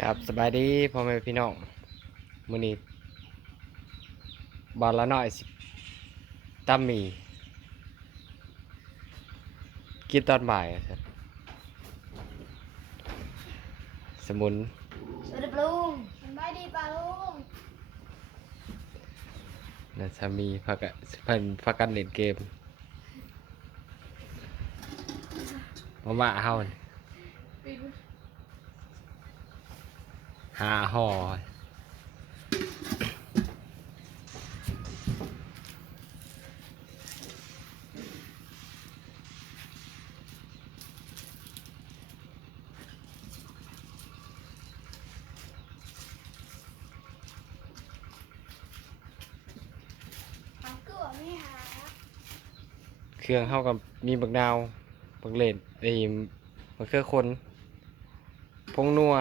ครับสบายดีพ่อแม่พี่น้องมื้อนี้บอลละน้อยสิตั้มหมีกินตอนบ่ายครับสมุนสวัสดีปลุงสบายดีป่าลุงนะสามีพักกะเพิ่นพักกันเล่นเกมมาม่าเฮานี่ หาห่อเครื่องเฮากับมีบักนาวบักเลนไอ้มะเขือคนพงนัว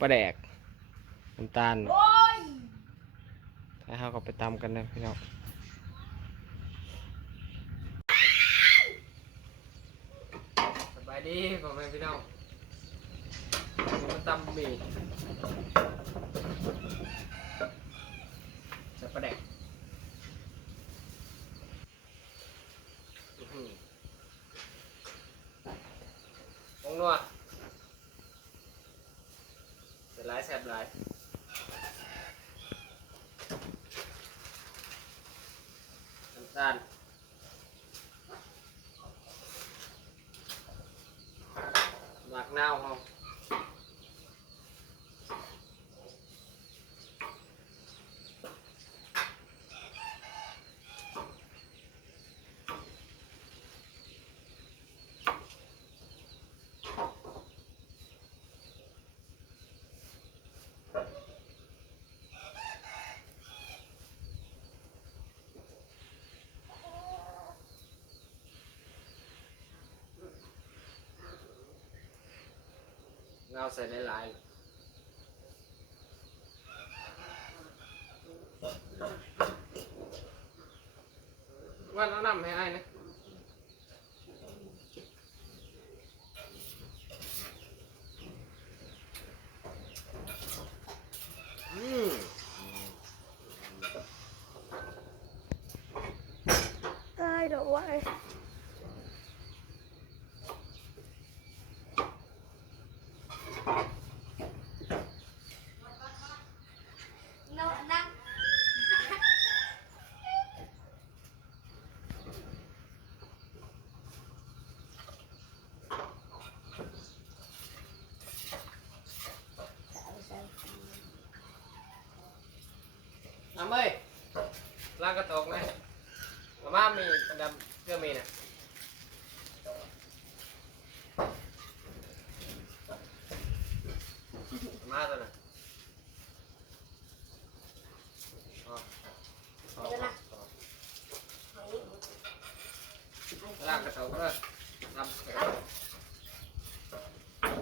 ปลาแดกน้ำตาลโอ้ยแล้วเราก็ไปตำกันนะพี่น้องสบายดีพ่อแม่พี่น้องมาตำหมี่ใส่ปลาแดกอือหือผงนัวเสร็จหลายแซ่บหลาย น้ำตาล หมั เอาเงาใส่หลายๆว่าน้ำนำให้ไอ้ายนะอืมได้เดี๋ยวไว้โน่นนะ น้ำ เอ้ยล้างกระตกนะมาม่ามีประดำเพื่อมีนะมาม่าตัวน่ะอ๋ออ๋ออ๋อล้างกระตกเลยน้ำเกลือ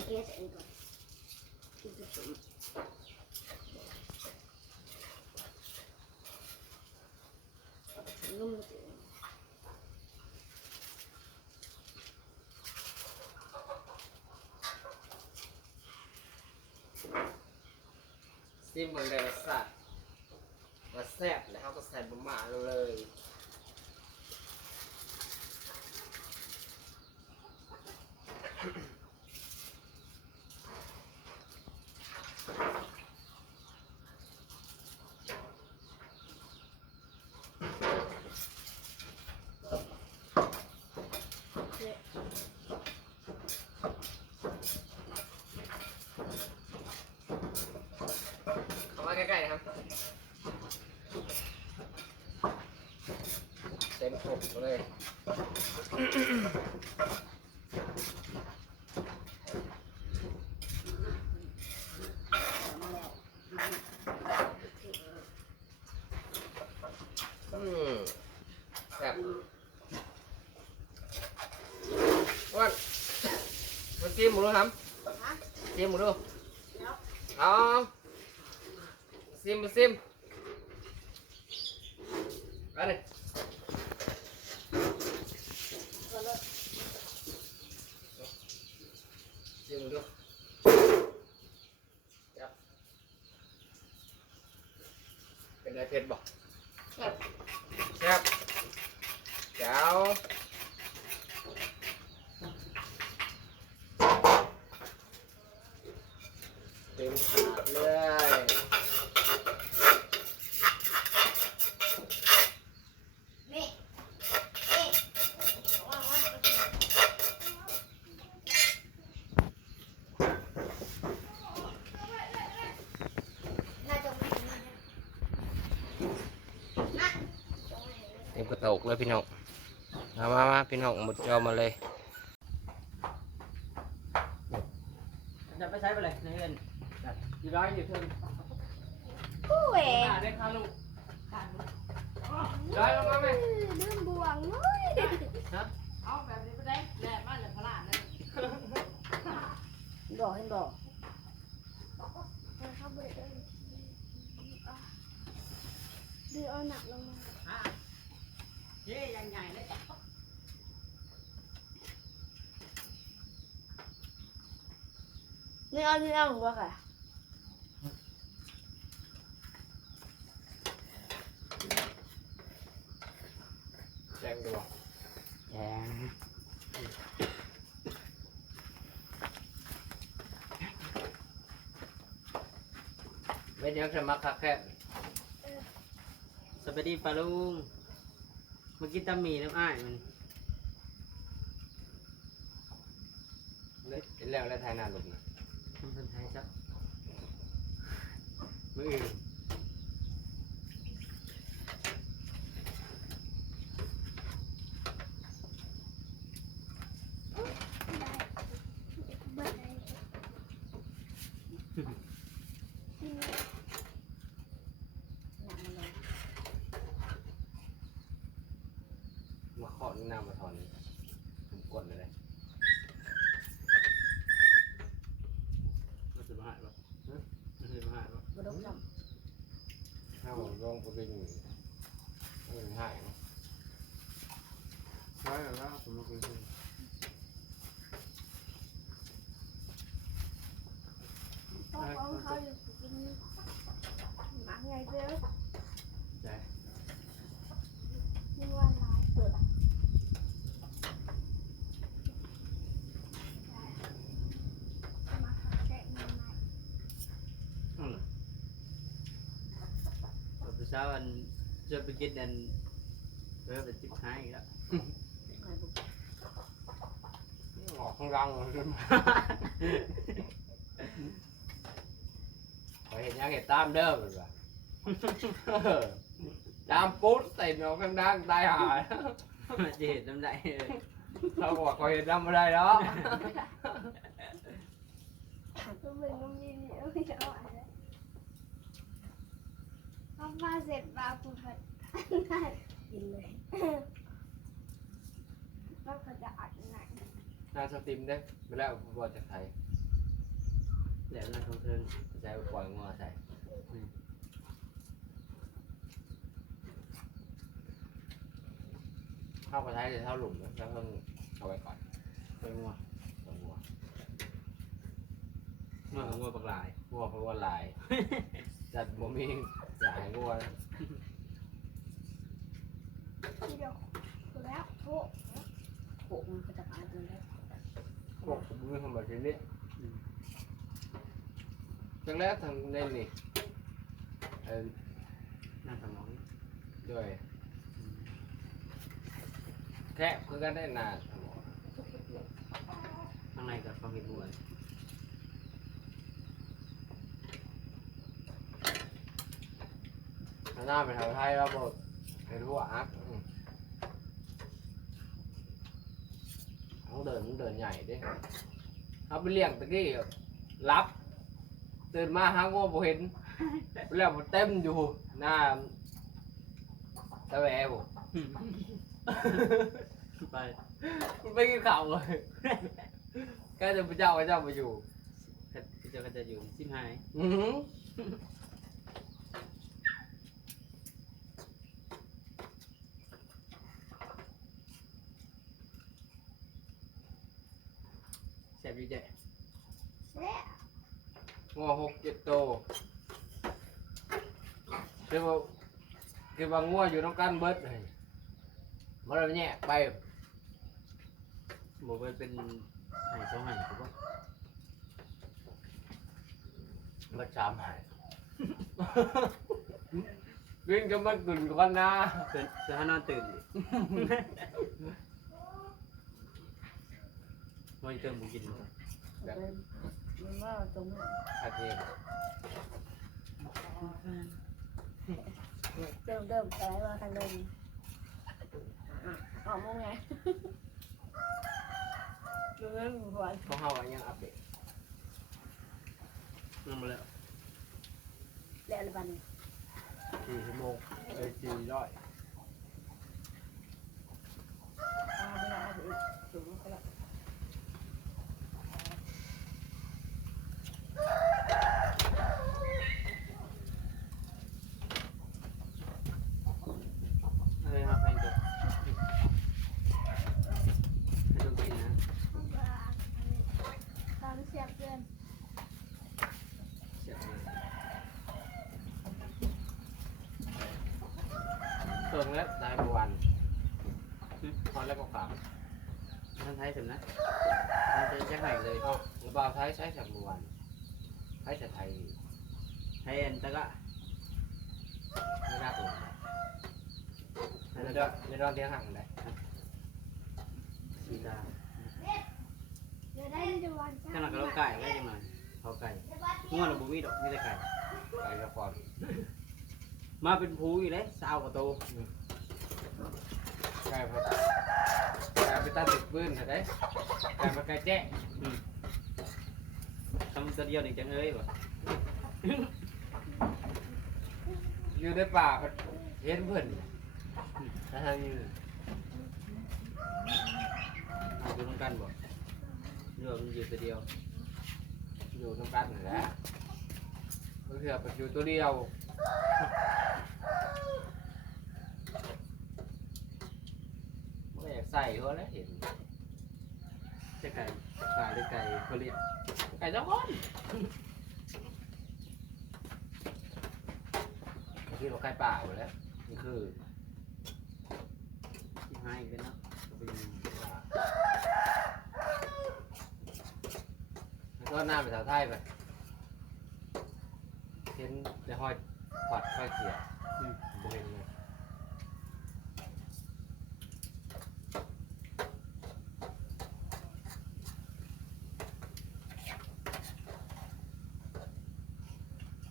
เกียร์เสร็จ ก่อนกินผสมนุ่มจืดซิมเหมืองแดงสัตว์มาแซ่บแล้วเขาก็ใส่บะหมี่เลยเข้ามาใกล้ๆนะครับ เต็มอกเลย อืมแซ่บวันมาจิ้มหมูดูครับจิ้มหมูดูเอาซิมซิมไปเล ยซิมหมูดู ผ็ดบ่ แซ่บ แซ่บแจ๋วเต็มถาดเลย นี่นี่ว่าว่าน่าจะไม่เห็นนะน่าจะไม่เห็นเลย เต็ม กระโตกเลยพี่น้องมามามาพี่น้องหมดจอมาเลยจะไปใช้ไปเลยในเงินอยู่ร้อยอยู่เทิงผู้เอ๋หาได้ค่าลูกร้อยลงมาไหมลืมบวงเลยเอาแบบนี้ไปได้แล่มาเลยพลาดเลยบอกให้บอกเขาเบิดเลยดูเอาหนักลงมา อะเย้ยังใหญ่เลย นี่เอานี่เอาหัวค่ะแจ้งดวงแจงไม่เดี๋ยวจะมาคักแค่สวัสดีปลาลุงเมื่อกี้ตำหมีน้ำอ้ายมันเล่นแล้วแล้วทายนานลงนะ มันคนไทยจ้ะ มืออื่นมาเคาะนี่น้ำมาถอนผมกดเลยนะ มันจะมาหายปะมันจะ มาหายปะบดงจถ้าผมลงไปดึงไม่เป็นหายนะใช่แล้วผมมาคุยกันำเพราะของเขาอยู่กินหมาไงเจ้า ใช่ นี่ว่าร้ายเปิดมาหาแกะเงินไหม อืม พอไปเช้าวันจะไปกินอันเออไปจิบหายอีกแล้วออกข้างล่า งเลยขอเห็นยังเห็นตามเด้อเป็นปะตามปุ๊บใส่หนอกข้างล่างตายหามาจะเห็นน้ำไหลเลยเขาบอกเขาเห็นทำอะไรเนาะก็มึงก็มีนี่ไม่เอาอะไรพอมาเสร็จมาคุณก็กินเลยแล้วก็จะอัดหนักนางสติมได้ไปแล้วบอจากไทยแหลมนั่นของเทิงใช้ปล่อยงัวใส่เข้าไปไทยเลยเท่าหลุมนะแล้วต้องเอาไว้ก่อนไปงัวตัวงัวงัวกับงัวปลากหลายงัวเพราะว่าลายจัดบ่มี สายวัวทีเดียวแล้วโถโถมันก็จะอัดเลยพวกมือทำแบบนี้จังแรกทำในนี่เออนั่นสมองด้วยแค่คือกันได้นานข้างในกับฟังเห็ดบัว หน้าไปทางไทยแล้วบอกเห็นว่าอักอืมต้องเดินต้องเดินใหญ่ดิเขาไปเลี้ยงตะกี้รับตื่นมาหางัวบ่เห็นแล้วมันเต็มอยู่หน้าตะแหวบ่ไปมันไม่กินข้าวเลยแค่จะพระเจ้าพระเจ้ามาอยู่เจ้าก็จะอยู่สิบหาย อือหือแซ่บดีใจแล้วงัวหกเจ็ดโตวเรียกว่าคือว่างัวอยู่ต้องการเบิดเลยมันเราแยกไปบอกว่าเป็นไห่สองไห่ถูกปะเบิดสามหายวิ่งก็มันกุ่นกันนะเสือเสือห้านอนตื่นดิวันเติมบุกิน บ่มันว่าตรงนั้นอาเจียนเดิมเดิมอะไรมาทางเดิมออกมงไงดูเรื่องหัวของเฮาอันยังอัปเดตนั่งมาแล้วแล้วอะไรบ้างสี่ชั่วโมงเอ้ยสี่ร้อย อ่าไม่ได้เอาไปอีกสูงไปละ อะไรมาแพงตัวให้ดูกินนะ ตอนเสียบเกิน เสียบเลย เติมแล้วได้เมื่อวันตอนแรกก็ขามท่านไทยสำนะท่านจะแจ้งไห่เลยเอ้าระบาวไทยใช้สับเมื่อวันไทยจะไทยไทยอันตะกะไม่น่าตัวอัไม่ได้ไม่ได้เลี้ยงห่างเลยสีดาเดี๋ยวได้ดูวันาเรากระโดดไก่ก็จะมาเขาไก่ง่วงหรือบุ้มีดอกไม่ได้ไก่ไปละคร มาเป็นผูอยู่เลยสาวกับโตไก่พอไก่ไปตัดติดปืนเถอะได้ไก่มาไก่แจ้ทำตัวเดียวหนึ่งจังเอ้ยบ่อยู่ในป่าก็เห็นเพื่อนถ้าทางนี้เอาดูน้องกันบ่เรือมันอยู่ตัวเดียว อยู่ตรงกันนั่นแหละบางทีไปอยู่ตัวเดียว ไม่อยากใส่เขาแล้วเห็นจะไก่ปลาหรือไก่เขาเรียกไก่เจ้าคนที่เราไก่ป่าหมดแล้วนี่คือที่ให้กันเนาะก็เป็นแล้วก็หน้าไปสาวไทยไปเห็นในห้อย ปัดไฟเขียวอืมโมเห็นเลย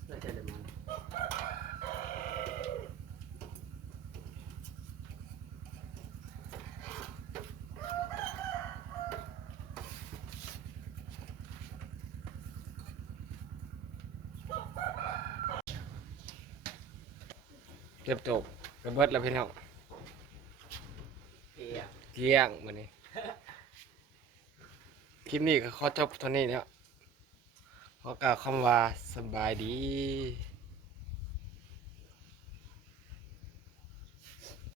เพื่อจะเดินมา เก็บจบกระเบิดแล้วพี่น้องเอียเกลี้ยงวันนี้ คลิปนี้ก็ขอจบเท่านี้แล้วขอกล่าวคำว่าสบายดี